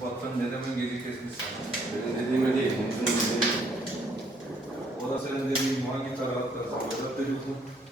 Patron ne demen gece kesmişsin. Benim dediğime değil. O da senin dediğin hangi tarafta? Vedat dedi bu.